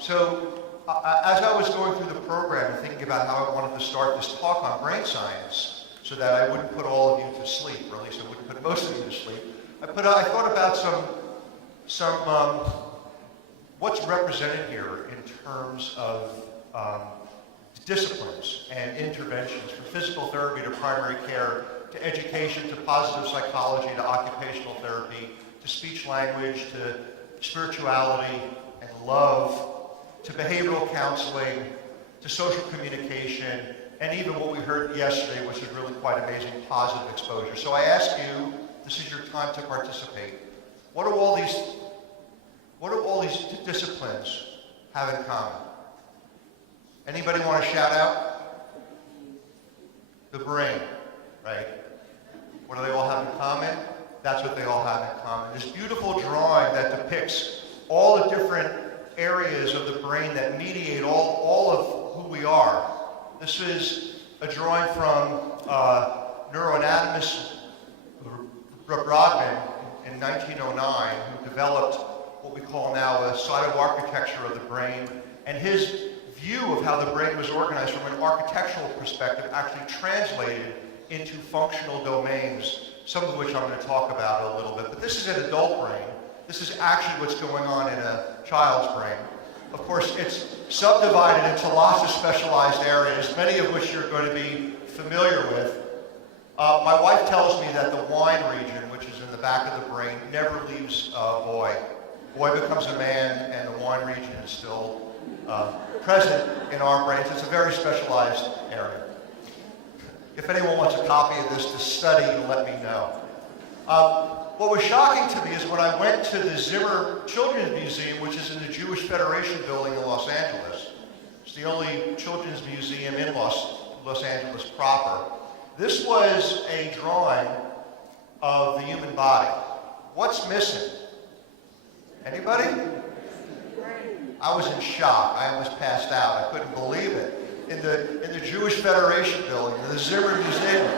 As I was going through the program and thinking about how I wanted to start this talk on brain science, so that I wouldn't put all of you to sleep, or at least I wouldn't put most of you to sleep, I thought about some what's represented here in terms of disciplines and interventions, from physical therapy to primary care, to education, to positive psychology, to occupational therapy, to speech language, to spirituality and love, to behavioral counseling, to social communication, and even what we heard yesterday, which is really quite amazing, positive exposure. So I ask you, this is your time to participate. What do all these disciplines have in common? Anybody want to shout out? The brain, right? What do they all have in common? That's what they all have in common. This beautiful drawing that depicts all the different areas of the brain that mediate all of who we are. This is a drawing from neuroanatomist Rodman in 1909, who developed what we call now a cytoarchitecture of the brain, and his view of how the brain was organized from an architectural perspective actually translated into functional domains, some of which I'm going to talk about a little bit. But this is an adult brain. This is actually what's going on in a child's brain. Of course, it's subdivided into lots of specialized areas, many of which you're going to be familiar with. My wife tells me that the wine region, which is in the back of the brain, never leaves boy. Boy becomes a man, and the wine region is still present in our brains. It's a very specialized area. If anyone wants a copy of this to study, let me know. What was shocking to me is when I went to the Zimmer Children's Museum, which is in the Jewish Federation building in Los Angeles. It's the only children's museum in Los Angeles proper. This was a drawing of the human body. What's missing? Anybody? I was in shock. I almost passed out. I couldn't believe it. In the Jewish Federation building, in the Zimmer Museum,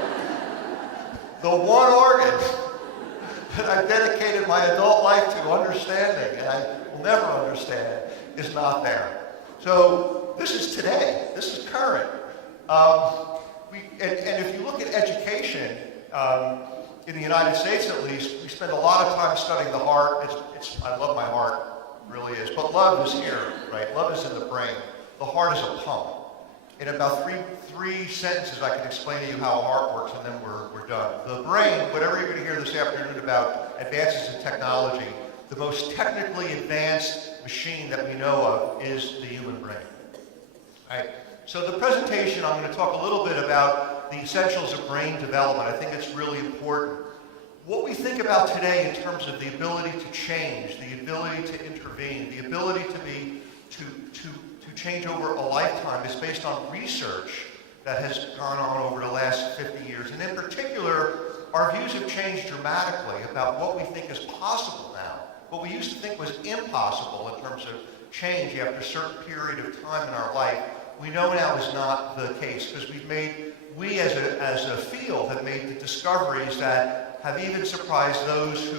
the one organ that I've dedicated my adult life to understanding, and I will never understand, is not there. So this is today. This is current. And if you look at education, in the United States at least, we spend a lot of time studying the heart. I love my heart, it really is. But love is here, right? Love is in the brain. The heart is a pump. In about three sentences, I can explain to you how a heart works, and then we're done. The brain, whatever you're going to hear this afternoon about advances in technology, the most technically advanced machine that we know of is the human brain. All right. So the presentation, I'm going to talk a little bit about the essentials of brain development. I think it's really important. What we think about today in terms of the ability to change, the ability to intervene, the ability to change over a lifetime is based on research that has gone on over the last 50 years. And in particular, our views have changed dramatically about what we think is possible now. What we used to think was impossible in terms of change after a certain period of time in our life, we know now is not the case, because we as a field have made the discoveries that have even surprised those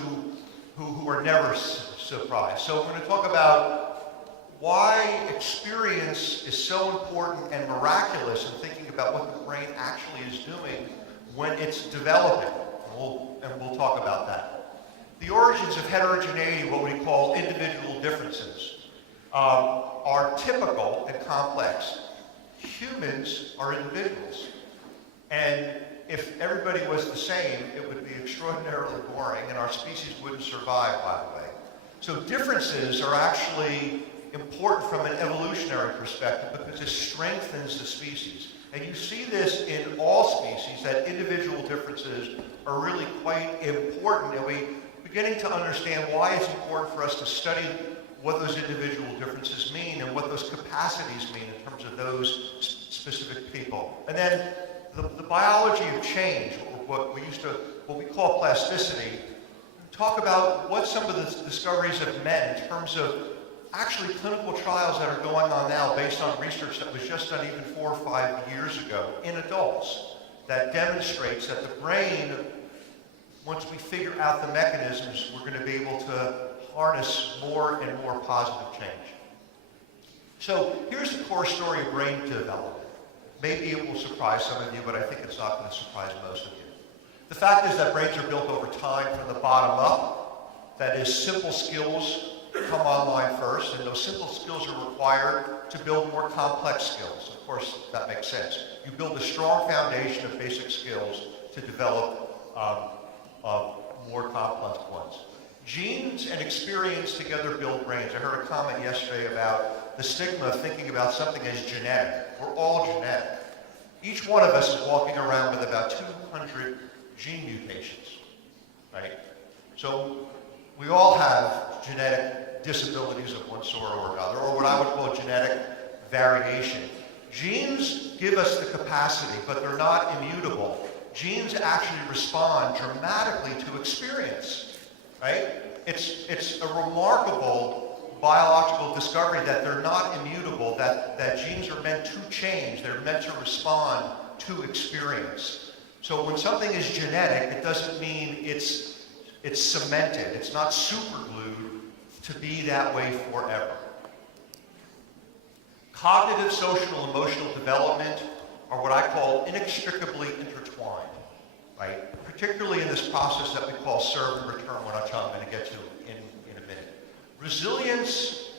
who are never surprised. So we're going to talk about why experience is so important and miraculous in thinking about what the brain actually is doing when it's developing. And we'll talk about that. The origins of heterogeneity, what we call individual differences, are typical and complex. Humans are individuals. And if everybody was the same, it would be extraordinarily boring, and our species wouldn't survive, by the way. So differences are actually important from an evolutionary perspective because it strengthens the species. And you see this in all species, that individual differences are really quite important, and we're beginning to understand why it's important for us to study what those individual differences mean and what those capacities mean in terms of those specific people. And then the biology of change, or what we call plasticity, talk about what some of the discoveries have meant in terms of actually clinical trials that are going on now based on research that was just done even 4 or 5 years ago in adults that demonstrates that the brain, once we figure out the mechanisms, we're going to be able to harness more and more positive change. So here's the core story of brain development. Maybe it will surprise some of you, but I think it's not going to surprise most of you. The fact is that brains are built over time from the bottom up. That is, simple skills come online first, and those simple skills are required to build more complex skills. Of course, that makes sense. You build a strong foundation of basic skills to develop more complex ones. Genes and experience together build brains. I heard a comment yesterday about the stigma of thinking about something as genetic. We're all genetic. Each one of us is walking around with about 200 gene mutations, right? So we all have genetic disabilities of one sort or another, or what I would call genetic variation. Genes give us the capacity, but they're not immutable. Genes actually respond dramatically to experience, right? It's a remarkable biological discovery that they're not immutable, that genes are meant to change. They're meant to respond to experience. So when something is genetic, it doesn't mean it's cemented. It's not superglued to be that way forever. Cognitive, social, emotional development are what I call inextricably intertwined, right? Particularly in this process that we call serve and return, which I'm going to get to in a minute. Resilience,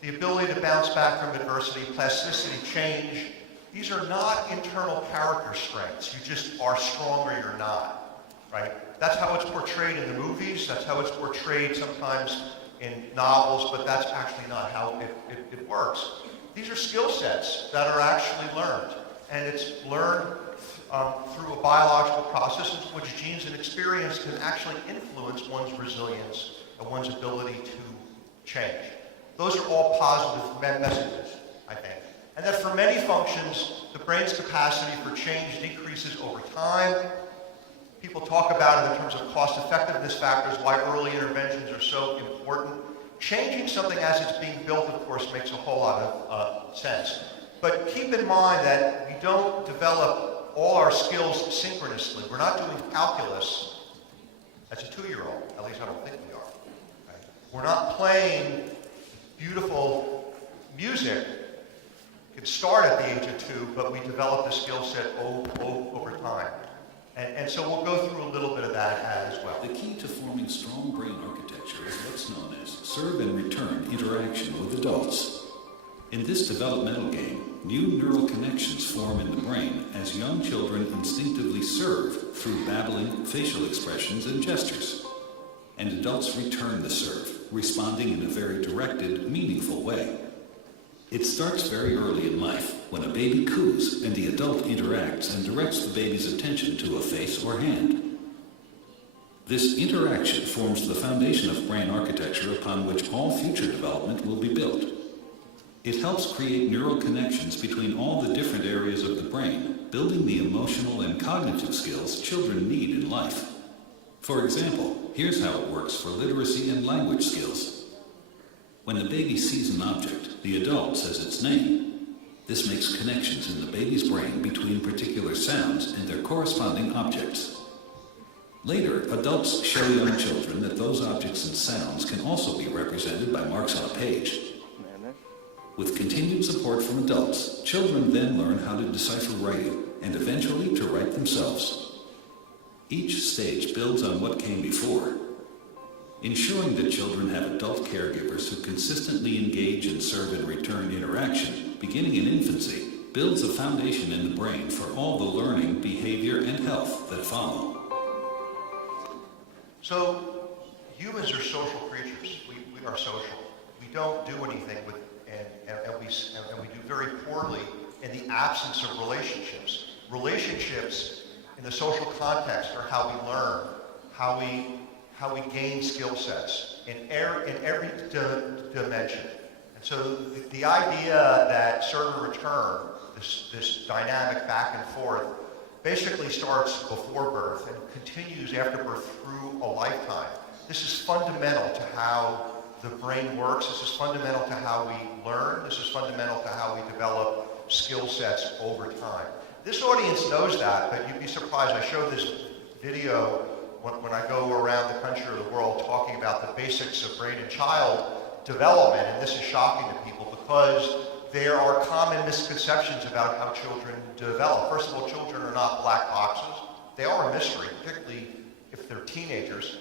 the ability to bounce back from adversity, plasticity, change, these are not internal character strengths. You just are strong or you're not, right? That's how it's portrayed in the movies. That's how it's portrayed sometimes in novels, but that's actually not how it works. These are skill sets that are actually learned, and it's learned through a biological process in which genes and experience can actually influence one's resilience and one's ability to change. Those are all positive messages, I think. And that for many functions, the brain's capacity for change decreases over time. People talk about it in terms of cost-effectiveness factors, why early interventions are so important. Changing something as it's being built, of course, makes a whole lot of sense. But keep in mind that we don't develop all our skills synchronously. We're not doing calculus as a 2-year-old. At least I don't think we are. Right? We're not playing beautiful music. It can start at the age of 2, but we develop the skill set over time. And so we'll go through a little bit of that as well. The key to forming strong brain architecture is what's known as serve and return interaction with adults. In this developmental game, new neural connections form in the brain as young children instinctively serve through babbling, facial expressions, and gestures. And adults return the serve, responding in a very directed, meaningful way. It starts very early in life, when a baby coos and the adult interacts and directs the baby's attention to a face or hand. This interaction forms the foundation of brain architecture upon which all future development will be built. It helps create neural connections between all the different areas of the brain, building the emotional and cognitive skills children need in life. For example, here's how it works for literacy and language skills. When the baby sees an object, the adult says its name. This makes connections in the baby's brain between particular sounds and their corresponding objects. Later, adults show young children that those objects and sounds can also be represented by marks on a page. With continued support from adults, children then learn how to decipher writing and eventually to write themselves. Each stage builds on what came before. Ensuring that children have adult caregivers who consistently engage in serve and return interaction, beginning in infancy, builds a foundation in the brain for all the learning, behavior, and health that follow. So, humans are social creatures. We are social. We don't do anything with, and we do very poorly in the absence of relationships. Relationships in the social context are how we learn, how we gain skill sets in every dimension. And so the idea that serve and return, this dynamic back and forth, basically starts before birth and continues after birth through a lifetime. This is fundamental to how the brain works. This is fundamental to how we learn. This is fundamental to how we develop skill sets over time. This audience knows that, but you'd be surprised. I showed this video when I go around the country or the world talking about the basics of brain and child development, and this is shocking to people because there are common misconceptions about how children develop. First of all, children are not black boxes. They are a mystery, particularly if they're teenagers.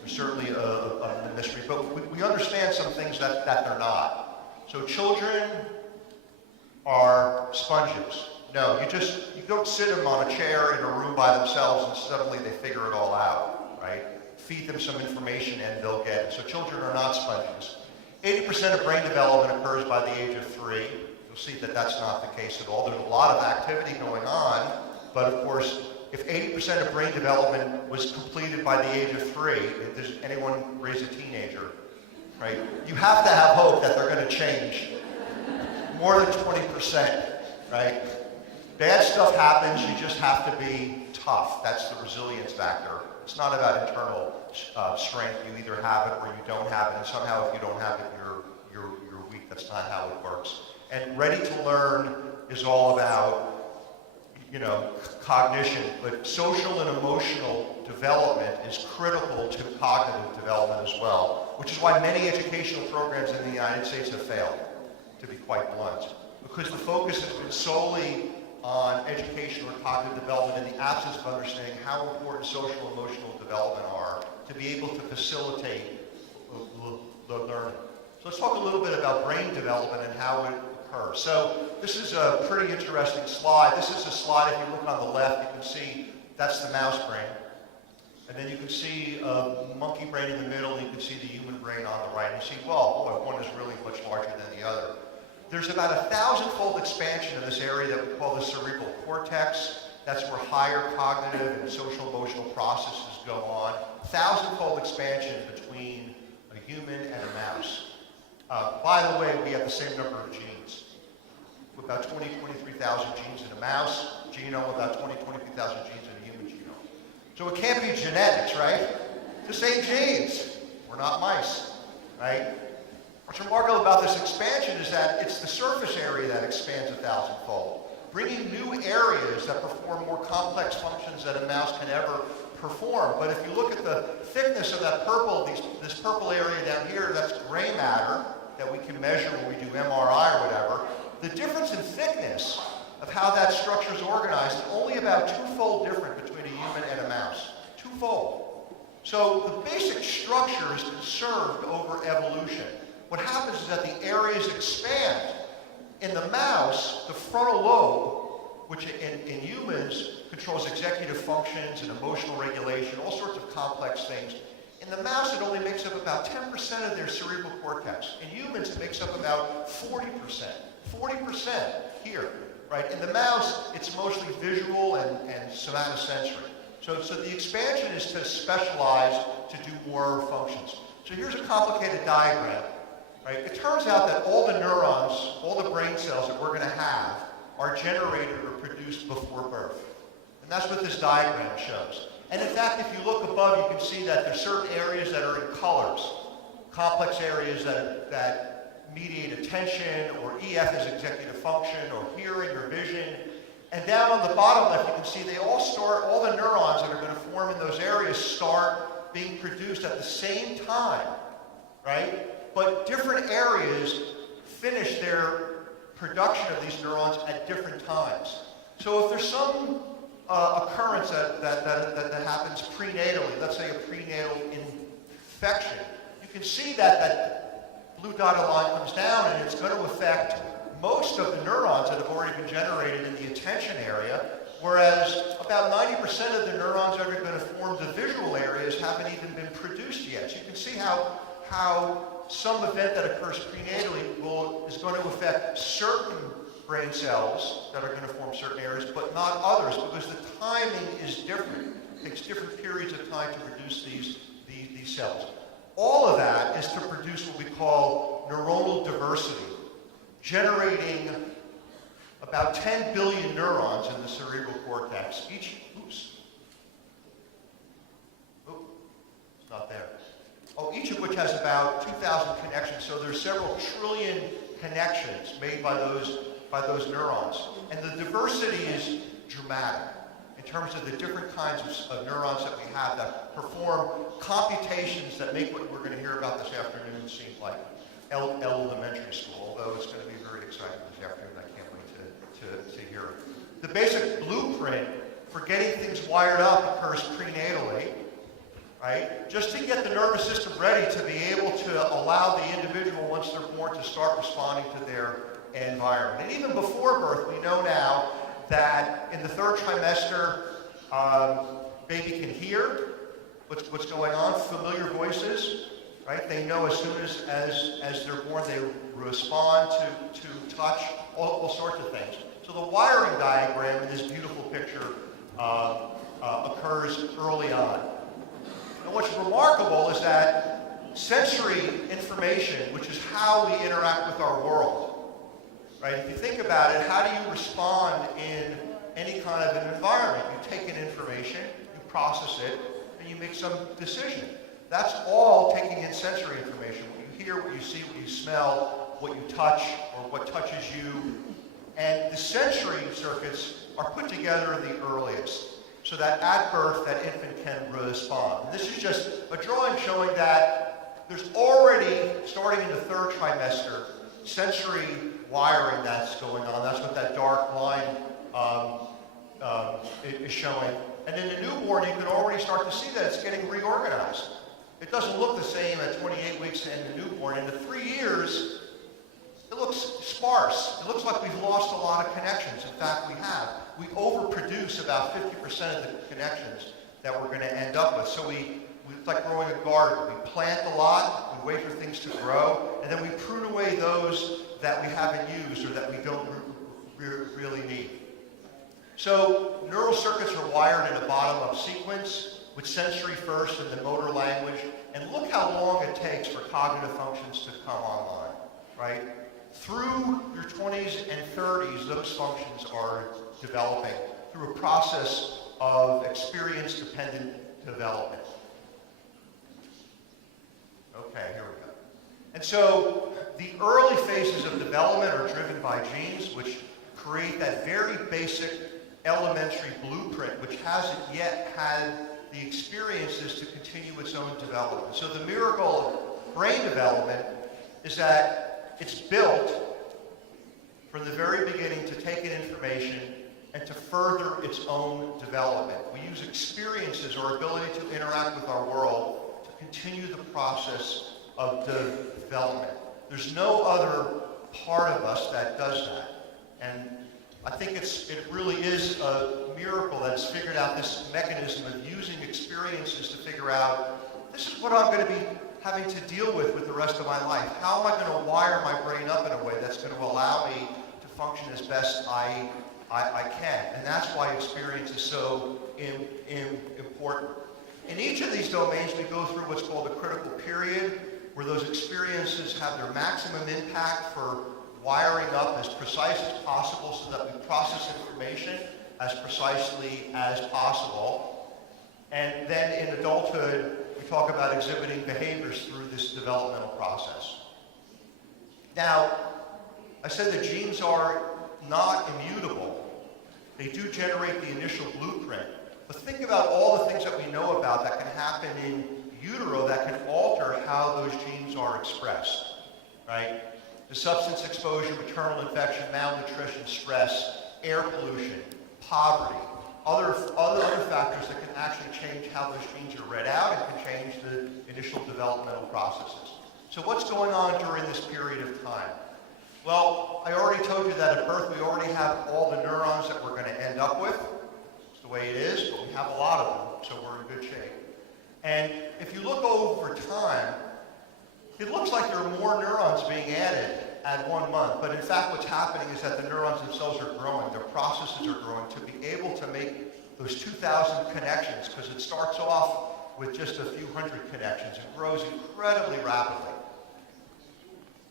They're certainly a mystery, but we understand some things that they're not. So children are sponges. No, you don't sit them on a chair in a room by themselves and suddenly they figure it all out, right? Feed them some information and they'll get it. So children are not sponges. 80% of brain development occurs by the age of 3. You'll see that that's not the case at all. There's a lot of activity going on, but of course, if 80% of brain development was completed by the age of 3, if there's anyone raise a teenager, right? You have to have hope that they're going to change. More than 20%, right? Bad stuff happens, you just have to be tough. That's the resilience factor. It's not about internal strength. You either have it or you don't have it, and somehow if you don't have it, you're weak. That's not how it works. And ready to learn is all about, cognition, but social and emotional development is critical to cognitive development as well, which is why many educational programs in the United States have failed, to be quite blunt, because the focus has been solely on education or cognitive development in the absence of understanding how important social and emotional development are to be able to facilitate the learning. So let's talk a little bit about brain development and how it occurs. So this is a pretty interesting slide. This is a slide, if you look on the left, you can see that's the mouse brain. And then you can see a monkey brain in the middle, and you can see the human brain on the right. And you see, well, boy, one is really much larger than the other. There's about 1,000-fold expansion in this area that we call the cerebral cortex. That's where higher cognitive and social emotional processes go on. 1,000-fold expansion between a human and a mouse. By the way, we have the same number of genes. About 23,000 genes in a mouse genome, about 23,000 genes in a human genome. So it can't be genetics, right? It's the same genes. We're not mice, right? What's remarkable about this expansion is that it's the surface area that expands 1,000-fold, bringing new areas that perform more complex functions than a mouse can ever perform. But if you look at the thickness of that purple, this purple area down here, that's gray matter that we can measure when we do MRI or whatever. The difference in thickness of how that structure is organized is only about 2-fold different between a human and a mouse. 2-fold. So the basic structure is conserved over evolution. What happens is that the areas expand. In the mouse, the frontal lobe, which in humans controls executive functions and emotional regulation, all sorts of complex things. In the mouse, it only makes up about 10% of their cerebral cortex. In humans, it makes up about 40%. 40% here, right? In the mouse, it's mostly visual and somatosensory. So the expansion is to specialize to do more functions. So here's a complicated diagram. Right? It turns out that all the neurons, all the brain cells that we're going to have are generated or produced before birth. And that's what this diagram shows. And in fact, if you look above, you can see that there's certain areas that are in colors, complex areas that mediate attention, or EF is executive function, or hearing, or vision. And down on the bottom left, you can see they all the neurons that are going to form in those areas start being produced at the same time, right? But different areas finish their production of these neurons at different times. So if there's some occurrence that happens prenatally, let's say a prenatal infection, you can see that blue dotted line comes down and it's going to affect most of the neurons that have already been generated in the attention area, whereas about 90% of the neurons that are going to form the visual areas haven't even been produced yet. So you can see how some event that occurs prenatally is going to affect certain brain cells that are going to form certain areas, but not others, because the timing is different. It takes different periods of time to produce these cells. All of that is to produce what we call neuronal diversity, generating about 10 billion neurons in the cerebral cortex. It's not there. Each of which has about 2,000 connections. So there's several trillion connections made by those neurons. And the diversity is dramatic in terms of the different kinds of neurons that we have that perform computations that make what we're going to hear about this afternoon seem likely. elementary school, although it's going to be very exciting this afternoon. I can't wait to hear it. The basic blueprint for getting things wired up occurs prenatally, right? Just to get the nervous system ready to be able to allow the individual, once they're born, to start responding to their environment. And even before birth, we know now that in the third trimester, baby can hear what's going on, familiar voices, right? They know as soon as they're born, they respond to touch, all sorts of things. So the wiring diagram in this beautiful picture occurs early on. And what's remarkable is that sensory information, which is how we interact with our world, right? If you think about it, how do you respond in any kind of an environment? You take in information, you process it, and you make some decision. That's all taking in sensory information. What you hear, what you see, what you smell, what you touch, or what touches you. And the sensory circuits are put together the earliest, so that at birth, that infant can respond. And this is just a drawing showing that there's already, starting in the third trimester, sensory wiring that's going on. That's what that dark line is showing. And in the newborn, you can already start to see that it's getting reorganized. It doesn't look the same at 28 weeks in the newborn. In the 3 years, it looks sparse. It looks like we've lost a lot of connections. In fact, we have. We overproduce about 50% of the connections that we're going to end up with. So it's like growing a garden. We plant a lot, we wait for things to grow, and then we prune away those that we haven't used or that we don't really need. So neural circuits are wired in a bottom-up sequence with sensory first and then motor language. And look how long it takes for cognitive functions to come online, right? Through your 20s and 30s, those functions are developing through a process of experience-dependent development. Okay, here we go. And so the early phases of development are driven by genes, which create that very basic elementary blueprint, which hasn't yet had the experiences to continue its own development. So the miracle of brain development is that it's built from the very beginning to take in information and to further its own development. We use experiences, our ability to interact with our world, to continue the process of development. There's no other part of us that does that. And I think it really is a miracle that it's figured out this mechanism of using experiences to figure out, this is what I'm going to be having to deal with the rest of my life. How am I going to wire my brain up in a way that's going to allow me to function as best I can? And that's why experience is so important. In each of these domains, we go through what's called a critical period, where those experiences have their maximum impact for wiring up as precise as possible so that we process information as precisely as possible. And then in adulthood, we talk about exhibiting behaviors through this developmental process. Now, I said that genes are not immutable. They do generate the initial blueprint. But think about all the things that we know about that can happen in utero that can alter how those genes are expressed, right? The substance exposure, maternal infection, malnutrition, stress, air pollution, poverty, other factors that can actually change how those genes are read out and can change the initial developmental processes. So what's going on during this period of time? Well, I already told you that at birth we already have all the neurons that we're going to end up with. It's the way it is, but we have a lot of them, so we're in good shape. And if you look over time, it looks like there are more neurons being added at 1 month, but in fact what's happening is that the neurons themselves are growing, their processes are growing to be able to make those 2,000 connections, because it starts off with just a few hundred connections. It grows incredibly rapidly.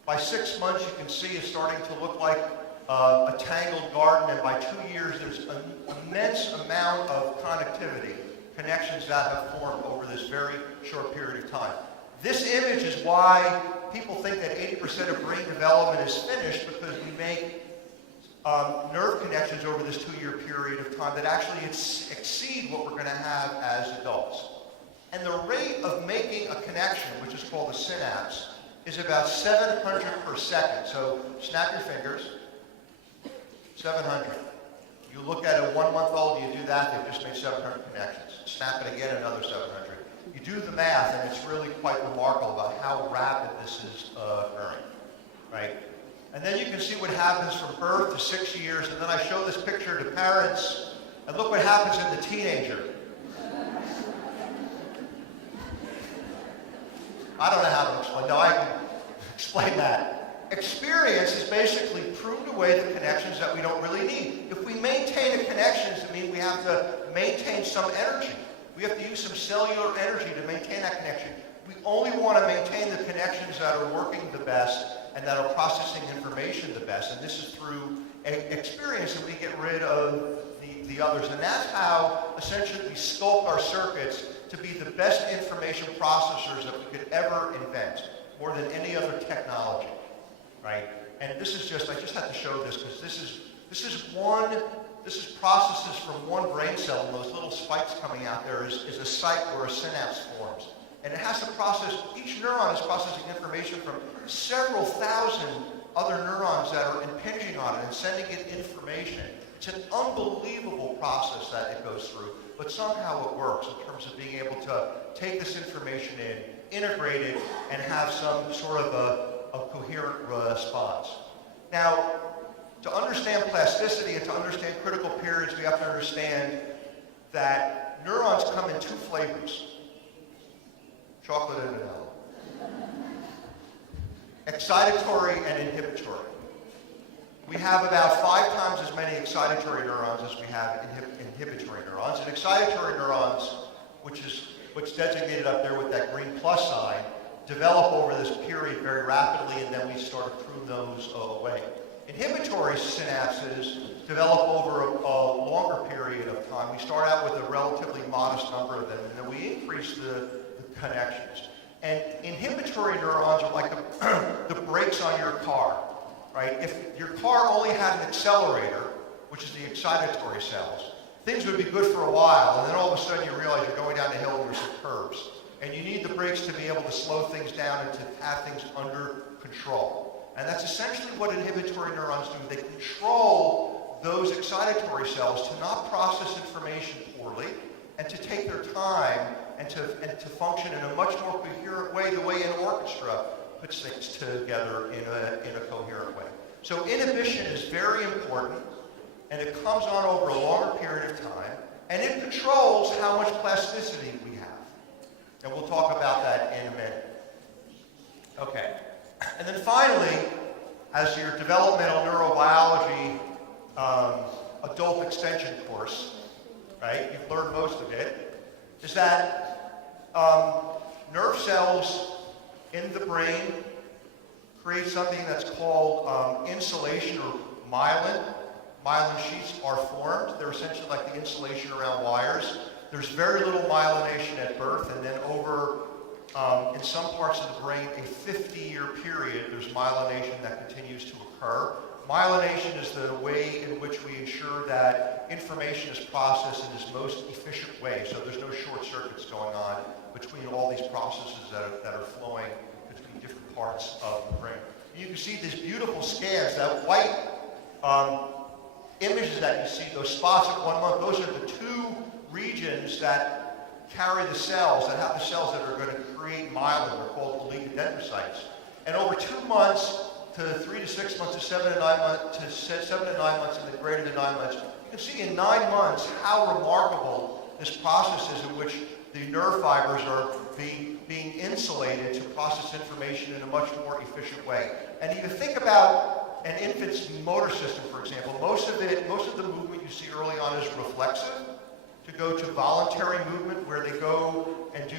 By 6 months, you can see it's starting to look like a tangled garden, and by 2 years, there's an immense amount of connectivity, connections that have formed over this very short period of time. This image is why people think that 80% of brain development is finished, because we make nerve connections over this 2-year period of time that actually exceed what we're going to have as adults. And the rate of making a connection, which is called a synapse, is about 700 per second. So snap your fingers, 700. You look at a 1-month-old, you do that, they've just made 700 connections. Snap it again, another 700. You do the math, and it's really quite remarkable about how rapid this is occurring, right? And then you can see what happens from birth to 6 years, and then I show this picture to parents, and look what happens in the teenager. I don't know how to explain. No, I can explain that. Experience is basically pruned away the connections that we don't really need. If we maintain the connections, it means we have to maintain some energy. We have to use some cellular energy to maintain that connection. We only want to maintain the connections that are working the best and that are processing information the best. And this is through experience that we get rid of the others. And that's how essentially we sculpt our circuits to be the best information processors that we could ever invent, more than any other technology, right? And this is just, I just had to show this because this is processes from one brain cell, and those little spikes coming out there is a site where a synapse forms. And it has to process, each neuron is processing information from several thousand other neurons that are impinging on it and sending it information. It's an unbelievable process that it goes through, but somehow it works in terms of being able to take this information in, integrate it, and have some sort of a coherent response. Now, to understand plasticity and to understand critical periods, we have to understand that neurons come in two flavors, chocolate and vanilla. Excitatory and inhibitory. We have about 5 times as many excitatory neurons as we have inhibitory neurons. And excitatory neurons, which is what's designated up there with that green plus sign, develop over this period very rapidly, and then we start to prune those away. Inhibitory synapses develop over a longer period of time. We start out with a relatively modest number of them, and then we increase the connections. And inhibitory neurons are like the brakes on your car, right? If your car only had an accelerator, which is the excitatory cells, things would be good for a while, and then all of a sudden you realize you're going down the hill and there's some curves. And you need the brakes to be able to slow things down and to have things under control. And that's essentially what inhibitory neurons do. They control those excitatory cells to not process information poorly and to take their time and to function in a much more coherent way, the way an orchestra puts things together in a coherent way. So inhibition is very important, and it comes on over a longer period of time, and it controls how much plasticity we have. And we'll talk about that in a minute. Okay. And then finally, as your developmental neurobiology adult extension course, right, you've learned most of it, is that nerve cells in the brain create something that's called insulation or myelin. Myelin sheets are formed. They're essentially like the insulation around wires. There's very little myelination at birth, and then over, in some parts of the brain, a 50-year period, there's myelination that continues to occur. Myelination is the way in which we ensure that information is processed in its most efficient way, so there's no short circuits going on between all these processes that are flowing between different parts of the brain. And you can see these beautiful scans, that white images that you see, those spots at 1 month, those are the 2 regions that carry the cells, that have the cells that are going to create myelin. They're called oligodendrocytes. And over 2 months to 3 to 6 months to 7 to 9 months to 7 to 9 months and then greater than 9 months, you can see in 9 months how remarkable this process is in which the nerve fibers are being insulated to process information in a much more efficient way. And if you think about an infant's motor system, for example, most of the movement you see early on is reflexive, to go to voluntary movement where they go and do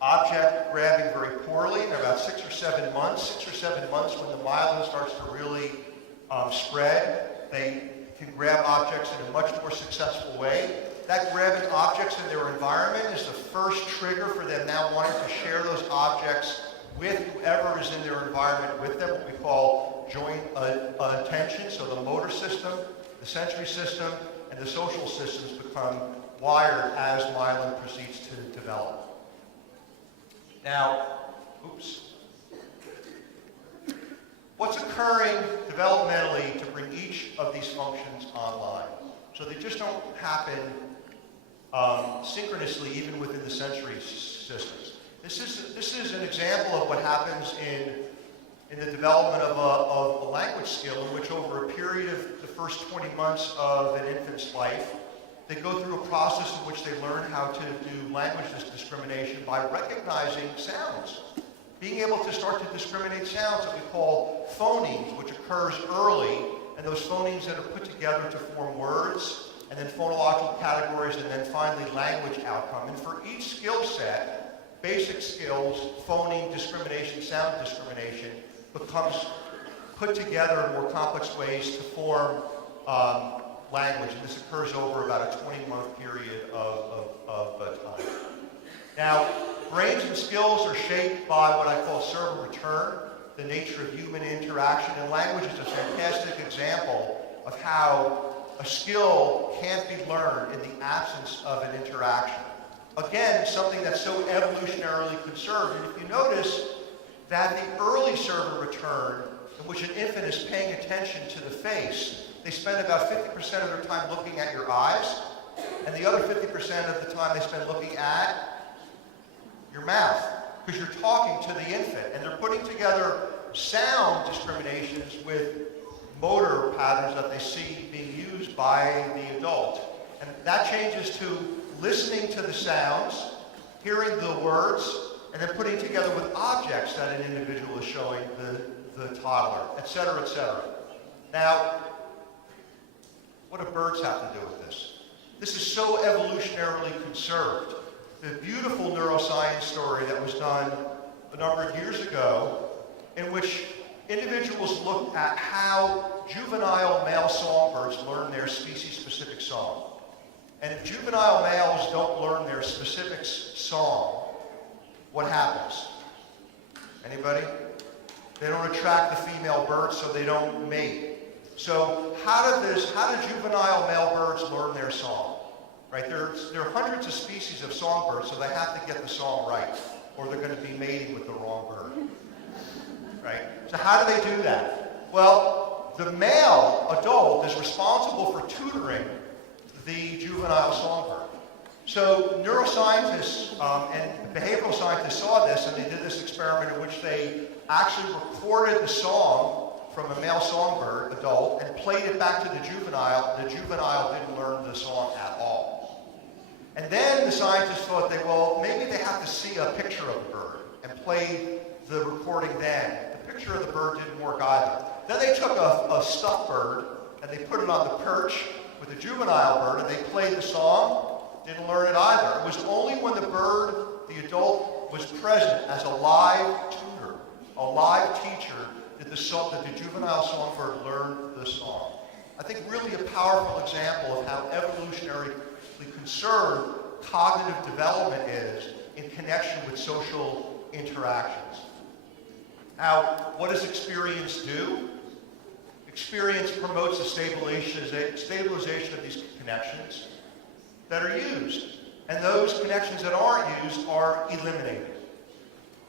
object grabbing very poorly. They're about 6 or 7 months. 6 or 7 months when the myelin starts to really spread, they can grab objects in a much more successful way. That grabbing objects in their environment is the first trigger for them now wanting to share those objects with whoever is in their environment with them, what we call joint attention. So the motor system, the sensory system, and the social systems become wired as myelin proceeds to develop. Now, oops. what's occurring developmentally to bring each of these functions online. So they just don't happen synchronously even within the sensory systems. This is an example of what happens in the development of a language skill, in which over a period of the first 20 months of an infant's life, they go through a process in which they learn how to do language discrimination by recognizing sounds. Being able to start to discriminate sounds that we call phonemes, which occurs early, and those phonemes that are put together to form words, and then phonological categories, and then finally language outcome. And for each skill set, basic skills, phoneme discrimination, sound discrimination, becomes put together in more complex ways to form language, and this occurs over about a 20-month period of time. Now, brains and skills are shaped by what I call serve and return, the nature of human interaction, and language is a fantastic example of how a skill can't be learned in the absence of an interaction. Again, something that's so evolutionarily conserved, and if you notice that the early serve and return, in which an infant is paying attention to the face, they spend about 50% of their time looking at your eyes, and the other 50% of the time they spend looking at your mouth, because you're talking to the infant, and they're putting together sound discriminations with motor patterns that they see being used by the adult. And that changes to listening to the sounds, hearing the words, and then putting together with objects that an individual is showing the toddler, et cetera, et cetera. Now, what do birds have to do with this? This is so evolutionarily conserved. The beautiful neuroscience story that was done a number of years ago, in which individuals looked at how juvenile male songbirds learn their species-specific song. And if juvenile males don't learn their specific song, what happens? Anybody? They don't attract the female birds, so they don't mate. So how do juvenile male birds learn their song? Right? There are hundreds of species of songbirds, so they have to get the song right, or they're going to be mating with the wrong bird. Right? So how do they do that? Well, the male adult is responsible for tutoring the juvenile songbird. So neuroscientists and behavioral scientists saw this, and they did this experiment in which they actually recorded the song from a male songbird, adult, and played it back to the juvenile. The juvenile didn't learn the song at all. And then the scientists thought, maybe they have to see a picture of the bird and play the recording then. The picture of the bird didn't work either. Then they took a stuffed bird and they put it on the perch with a juvenile bird, and they played the song. Didn't learn it either. It was only when the bird, the adult, was present as a live tutor, a live teacher, did the juvenile songbird learn the song. I think really a powerful example of how evolutionarily conserved cognitive development is in connection with social interactions. Now, what does experience do? Experience promotes the stabilization of these connections that are used. And those connections that aren't used are eliminated.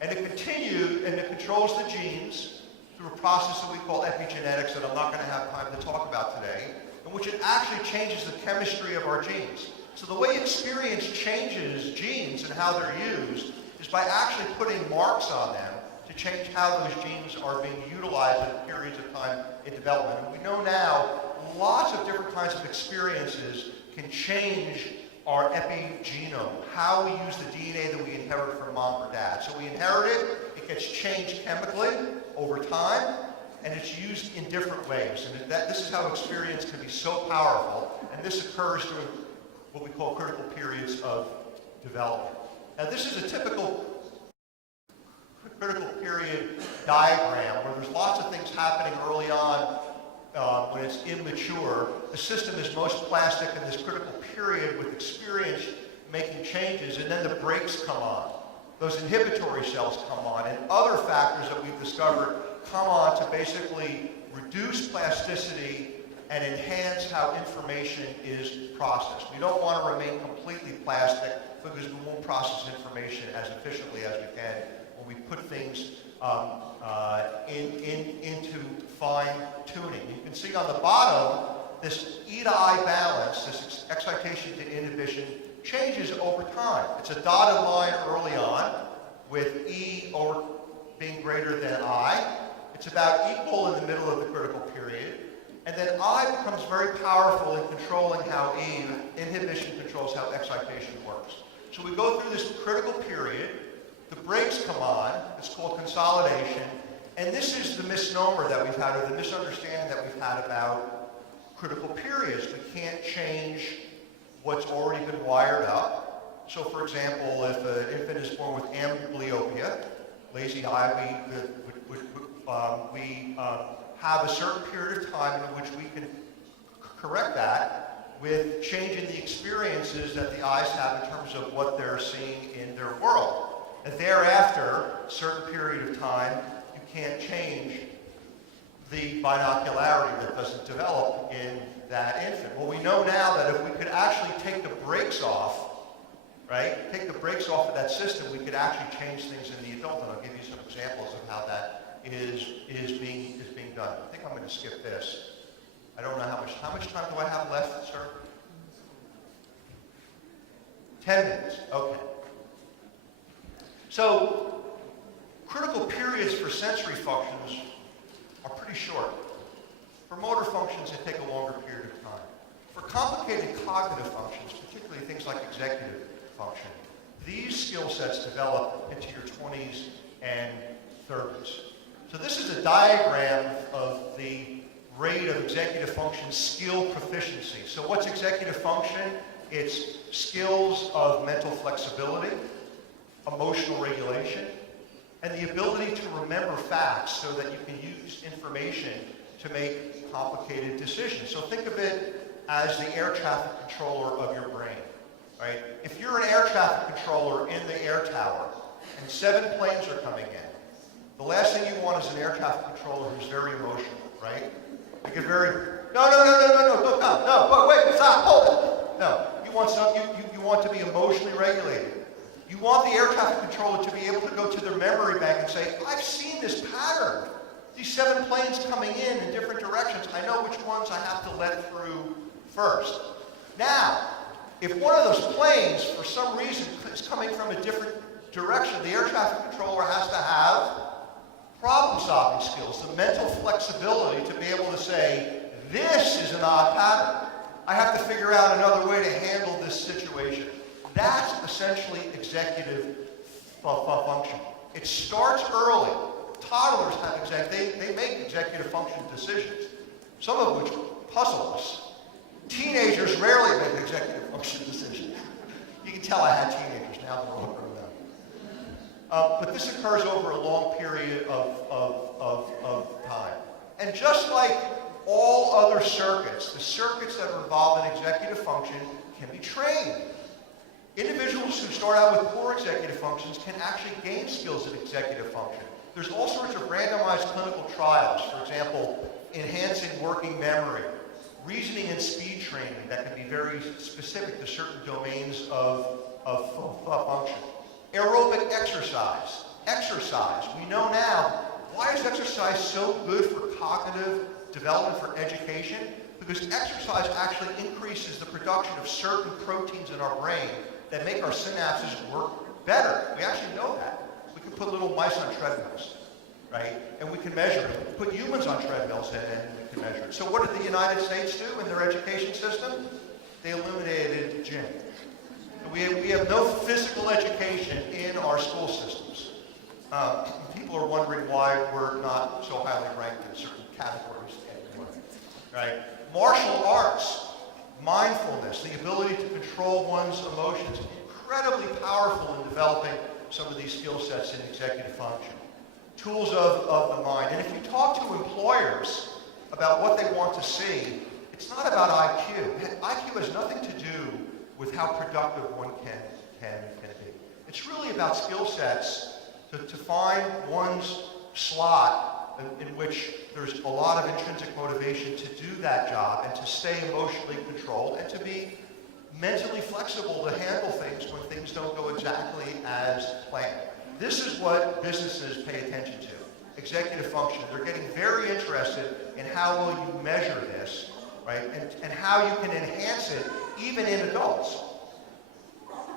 And it controls the genes through a process that we call epigenetics that I'm not going to have time to talk about today, in which it actually changes the chemistry of our genes. So the way experience changes genes and how they're used is by actually putting marks on them to change how those genes are being utilized at periods of time in development. And we know now lots of different kinds of experiences can change our epigenome, how we use the DNA that we inherit from mom or dad. So we inherit it, it gets changed chemically over time, and it's used in different ways. And this is how experience can be so powerful, and this occurs during what we call critical periods of development. Now this is a typical critical period diagram where there's lots of things happening early on when it's immature. The system is most plastic in this critical period with experience making changes, and then the brakes come on. Those inhibitory cells come on, and other factors that we've discovered come on to basically reduce plasticity and enhance how information is processed. We don't want to remain completely plastic because we won't process information as efficiently as we can when we put things into fine tuning. You can see on the bottom, this E to I balance, this excitation to inhibition, changes over time. It's a dotted line early on with E over being greater than I. It's about equal in the middle of the critical period. And then I becomes very powerful in controlling how E, inhibition, controls how excitation works. So we go through this critical period, the brakes come on, it's called consolidation, and this is the misnomer that we've had, or the misunderstanding that we've had about critical periods. We can't change what's already been wired up. So for example, if an infant is born with amblyopia, lazy eye, we have a certain period of time in which we can correct that with changing the experiences that the eyes have in terms of what they're seeing in their world. And thereafter, a certain period of time, you can't change the binocularity that doesn't develop in that infant. Well, we know now that if we could actually take the brakes off, right, take the brakes off of that system, we could actually change things in the adult. And I'll give you some examples of how that is being done. I think I'm going to skip this. I don't know how much time do I have left, sir? 10 minutes, okay. So, critical periods for sensory functions are pretty short. For motor functions, they take a longer period of time. For complicated cognitive functions, particularly things like executive function, these skill sets develop into your 20s and 30s. So this is a diagram of the rate of executive function skill proficiency. So what's executive function? It's skills of mental flexibility, emotional regulation, and the ability to remember facts so that you can use information to make complicated decisions. So think of it as the air traffic controller of your brain, right? If you're an air traffic controller in the air tower and 7 planes are coming in, the last thing you want is an air traffic controller who's very emotional, right? You get very, no, wait, stop, hold it. No, you want to be emotionally regulated. You want the air traffic controller to be able to go to their memory bank and say, I've seen this pattern. These 7 planes coming in different directions. I know which ones I have to let through first. Now, if one of those planes, for some reason, is coming from a different direction, the air traffic controller has to have problem-solving skills, the mental flexibility to be able to say, this is an odd pattern. I have to figure out another way to handle this situation. That's essentially executive function. It starts early. Toddlers have they make executive function decisions, some of which puzzle us. Teenagers rarely make executive function decisions. You can tell I had teenagers, now they're all grown up. But this occurs over a long period of time. And just like all other circuits, the circuits that are involved in executive function can be trained. Individuals who start out with poor executive functions can actually gain skills in executive function. There's all sorts of randomized clinical trials, for example, enhancing working memory, reasoning and speed training that can be very specific to certain domains of function. Aerobic exercise. Exercise. We know now, why is exercise so good for cognitive development, for education? Because exercise actually increases the production of certain proteins in our brain that make our synapses work better. We actually know that. We can put little mice on treadmills, right? And we can measure it. We can put humans on treadmills and we can measure it. So what did the United States do in their education system? They eliminated gym. We have no physical education in our school systems. People are wondering why we're not so highly ranked in certain categories anymore, right? Martial arts, mindfulness, the ability to control one's emotions, incredibly powerful in developing some of these skill sets in executive function. Tools of the mind. And if you talk to employers about what they want to see, it's not about IQ. IQ has nothing to do with how productive one can be. It's really about skill sets to find one's slot in which there's a lot of intrinsic motivation to do that job and to stay emotionally controlled and to be mentally flexible to handle things when things don't go exactly as planned. This is what businesses pay attention to, executive function. They're getting very interested in how will you measure this, right? And how you can enhance it even in adults.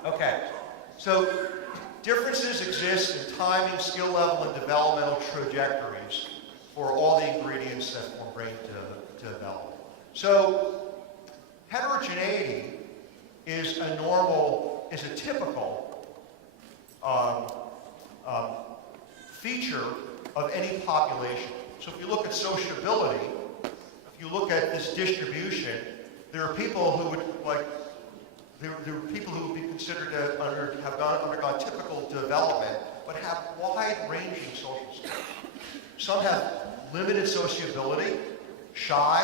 Okay, so differences exist in timing, skill level, and developmental trajectories for all the ingredients that form brain development. So heterogeneity is a typical feature of any population. So if you look at sociability, if you look at this distribution, there are people who would there are people who would be considered to have undergone typical development, but have wide-ranging social skills. Some have limited sociability, shy,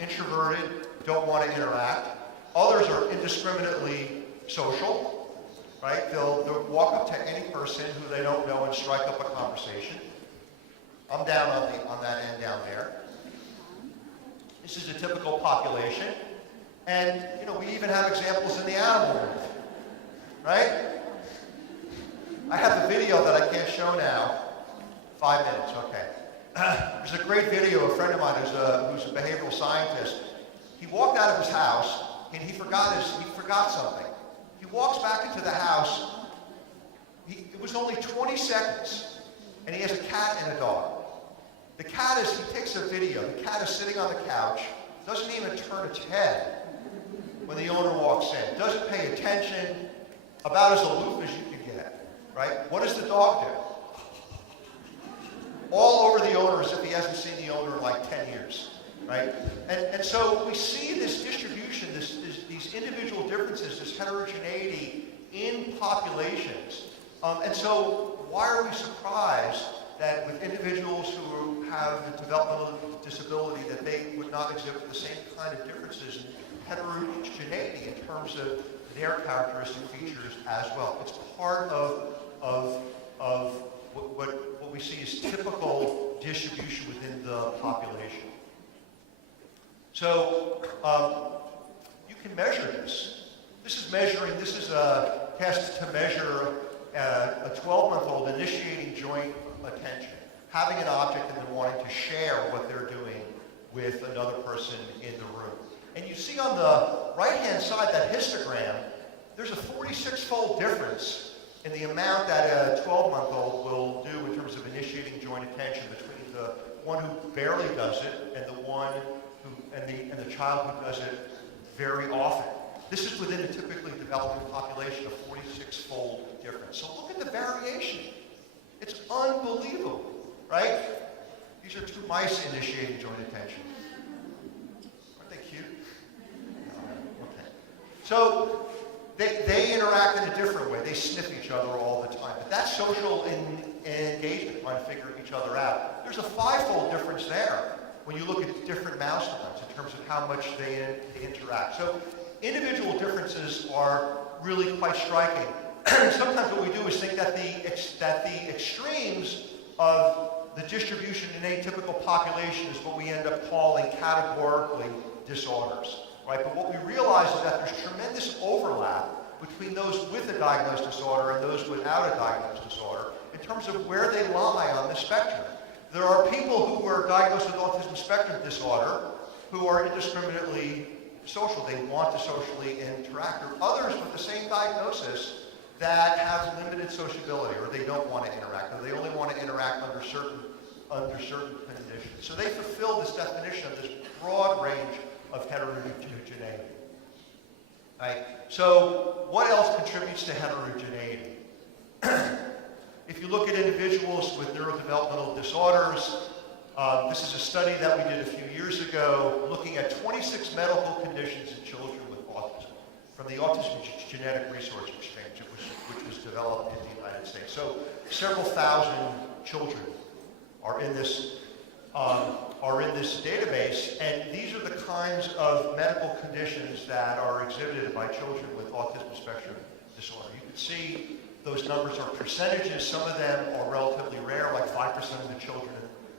introverted, don't want to interact. Others are indiscriminately social, right? They'll walk up to any person who they don't know and strike up a conversation. I'm down on that end down there. This is a typical population. And, we even have examples in the animal world, right? I have the video that I can't show now. 5 minutes, okay. There's a great video, a friend of mine who's a behavioral scientist. He walked out of his house and he forgot something. He walks back into the house. It was only 20 seconds, and he has a cat and a dog. He takes a video. The cat is sitting on the couch, doesn't even turn its head when the owner walks in, doesn't pay attention, about as aloof as you can get, right? What does the dog do? All over the owner as if he hasn't seen the owner in like 10 years, right? And so we see this distribution, these individual differences, this heterogeneity in populations. And so why are we surprised that with individuals who have a developmental disability that they would not exhibit the same kind of differences in heterogeneity in terms of their characteristic features as well? It's part of what we see as typical distribution within the population. So you can measure this. This is a test to measure a 12-month-old initiating joint attention, having an object and then wanting to share what they're doing with another person in the room. And you see on the right-hand side, that histogram, there's a 46-fold difference in the amount that a 12-month-old will do in terms of initiating joint attention between the one who barely does it and the child who does it very often. This is within a typically developing population, a 46-fold difference. So look at the variation. It's unbelievable, right? These are two mice initiating joint attention. Aren't they cute? Okay. So they interact in a different way. They sniff each other all the time. But that's social engagement, trying to figure each other out. There's a 5-fold difference there when you look at different mouse types in terms of how much they interact. So individual differences are really quite striking. Sometimes what we do is think that the extremes of the distribution in a typical population is what we end up calling categorically disorders, right? But what we realize is that there's tremendous overlap between those with a diagnosed disorder and those without a diagnosed disorder in terms of where they lie on the spectrum. There are people who are diagnosed with autism spectrum disorder who are indiscriminately social. They want to socially interact. There are others with the same diagnosis that have limited sociability, or they don't want to interact, or they only want to interact under certain conditions. So they fulfill this definition of this broad range of heterogeneity. Right? So what else contributes to heterogeneity? If you look at individuals with neurodevelopmental disorders, this is a study that we did a few years ago looking at 26 medical conditions in children with autism from the Autism Genetic Resource Exchange, which was developed in the United States. So several thousand children are in this database, and these are the kinds of medical conditions that are exhibited by children with autism spectrum disorder. You can see those numbers are percentages. Some of them are relatively rare, like 5% of the children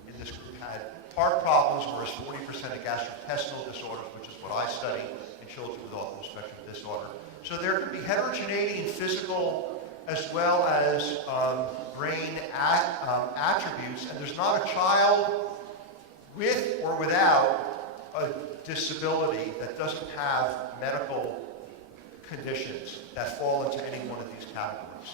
in in this group had heart problems, whereas 40% had gastrointestinal disorders, which is what I study in children with autism spectrum disorder. So there can be heterogeneity in physical as well as brain attributes, and there's not a child with or without a disability that doesn't have medical conditions that fall into any one of these categories,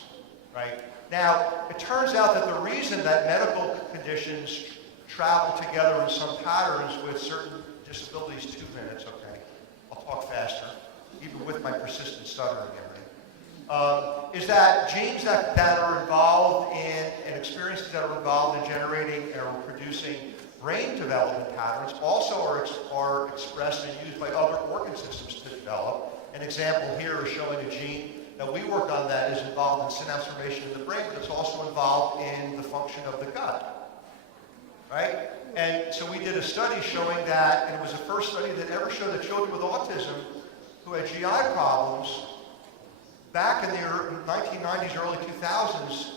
right? Now, it turns out that the reason that medical conditions travel together in some patterns with certain disabilities, 2 minutes, okay, I'll talk faster, even with my persistent stuttering is that genes that are involved in, and experiences that are involved in generating or producing brain development patterns also are expressed and used by other organ systems to develop. An example here is showing a gene that we work on that is involved in synapse formation in the brain, but it's also involved in the function of the gut, right? And so we did a study showing that, and it was the first study that ever showed that children with autism who had GI problems, back in the 1990s, early 2000s,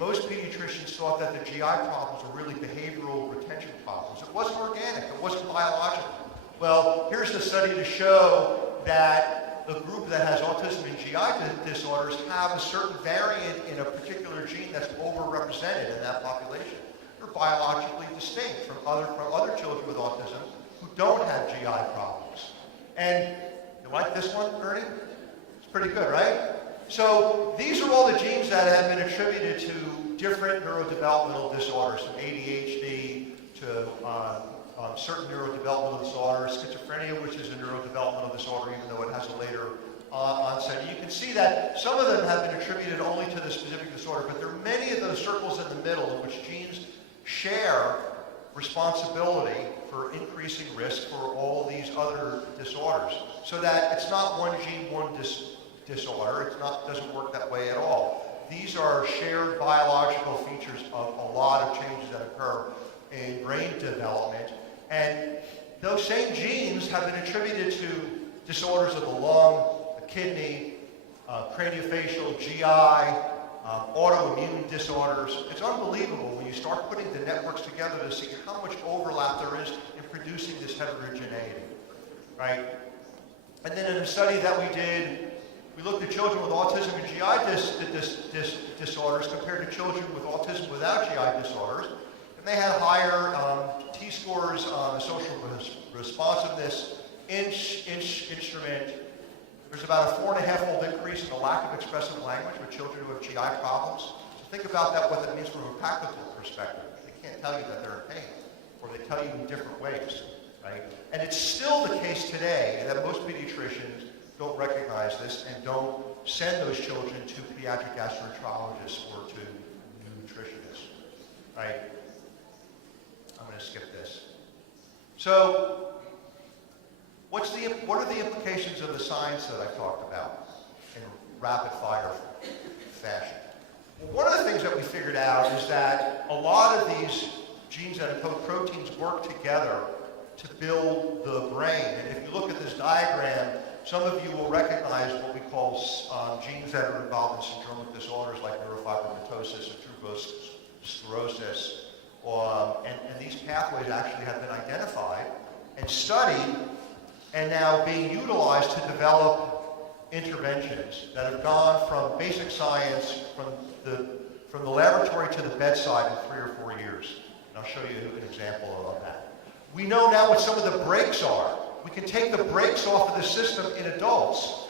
most pediatricians thought that the GI problems were really behavioral retention problems. It wasn't organic, it wasn't biological. Well, here's the study to show that the group that has autism and GI disorders have a certain variant in a particular gene that's overrepresented in that population. They're biologically distinct from other children with autism who don't have GI problems. And you like this one, Ernie? It's pretty good, right? So these are all the genes that have been attributed to different neurodevelopmental disorders, from ADHD to certain neurodevelopmental disorders, schizophrenia, which is a neurodevelopmental disorder, even though it has a later onset. You can see that some of them have been attributed only to the specific disorder, but there are many of those circles in the middle in which genes share responsibility for increasing risk for all these other disorders, so that it's not one gene, one disorder. It doesn't work that way at all. These are shared biological features of a lot of changes that occur in brain development, and those same genes have been attributed to disorders of the lung, the kidney, craniofacial, GI, autoimmune disorders. It's unbelievable when you start putting the networks together to see how much overlap there is in producing this heterogeneity, right? And then in a study that we did, we looked at children with autism and GI disorders compared to children with autism without GI disorders. And they had higher T-scores on social responsiveness, instrument. There's about a 4.5-fold increase in the lack of expressive language with children who have GI problems. So think about that, what that means from a practical perspective. They can't tell you that they're in pain, or they tell you in different ways, right? And it's still the case today that most pediatricians don't recognize this and don't send those children to pediatric gastroenterologists or to nutritionists, right? I'm going to skip this. So, what are the implications of the science that I talked about in rapid fire fashion? Well, one of the things that we figured out is that a lot of these genes that encode proteins work together to build the brain. And if you look at this diagram, some of you will recognize what we call genes that are involved in syndromic disorders like neurofibromatosis or tuberous sclerosis. And these pathways actually have been identified and studied and now being utilized to develop interventions that have gone from basic science, from the laboratory to the bedside in 3 or 4 years. And I'll show you an example of that. We know now what some of the brakes are. We can take the brakes off of the system in adults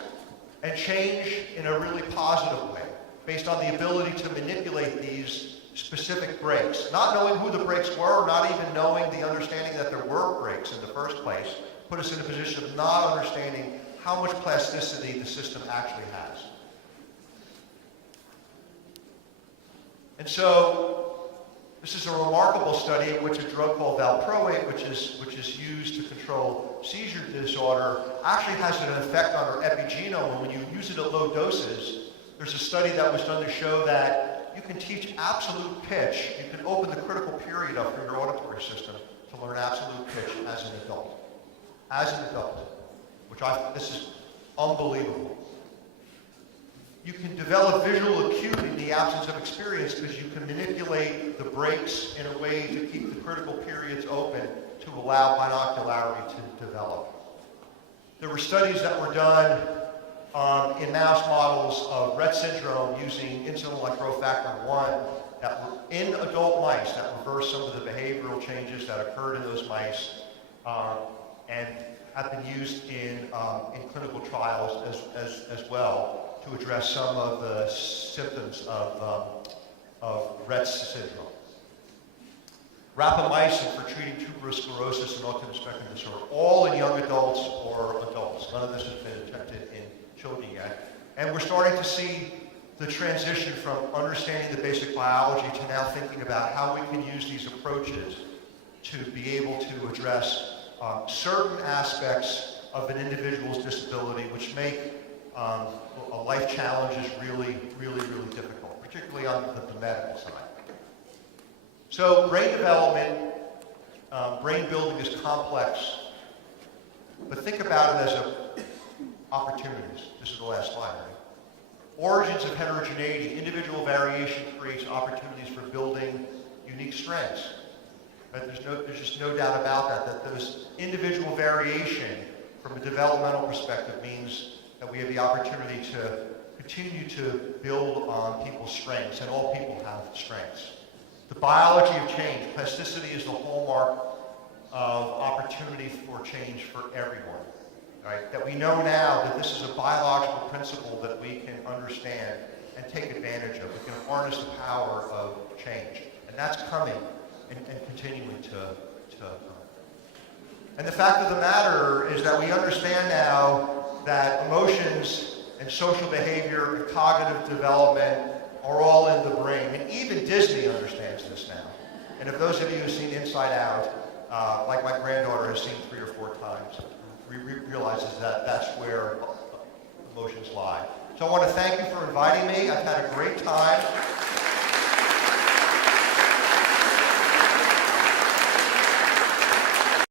and change in a really positive way based on the ability to manipulate these specific brakes. Not knowing who the brakes were, not even knowing the understanding that there were brakes in the first place, put us in a position of not understanding how much plasticity the system actually has. And so, this is a remarkable study in which a drug called valproate, which is used to control seizure disorder, actually has an effect on our epigenome. And when you use it at low doses, there's a study that was done to show that you can teach absolute pitch. You can open the critical period up for your auditory system to learn absolute pitch as an adult. As an adult, this is unbelievable. You can develop visual acuity in the absence of experience because you can manipulate the brakes in a way to keep the critical periods open to allow binocularity to develop. There were studies that were done in mouse models of Rett syndrome using insulin-like growth factor 1 that were in adult mice that reversed some of the behavioral changes that occurred in those mice and have been used in clinical trials as well to address some of the symptoms of Rett syndrome. Rapamycin for treating tuberous sclerosis and autism spectrum disorder, all in young adults or adults. None of this has been attempted in children yet. And we're starting to see the transition from understanding the basic biology to now thinking about how we can use these approaches to be able to address certain aspects of an individual's disability which make life challenges really difficult, particularly on the medical side. So brain development, brain building is complex, but think about it as opportunities. This is the last slide, right? Origins of heterogeneity. Individual variation creates opportunities for building unique strengths. Right? There's just no doubt about that those individual variation from a developmental perspective means that we have the opportunity to continue to build on people's strengths, and all people have strengths. The biology of change. Plasticity is the hallmark of opportunity for change for everyone. Right? That we know now that this is a biological principle that we can understand and take advantage of. We can harness the power of change. And that's coming and continuing to come. And the fact of the matter is that we understand now that emotions and social behavior and cognitive development are all in the brain. And even Disney understands this now. And if those of you who've seen Inside Out, like my granddaughter has seen 3 or 4 times, realizes that that's where emotions lie. So I want to thank you for inviting me. I've had a great time.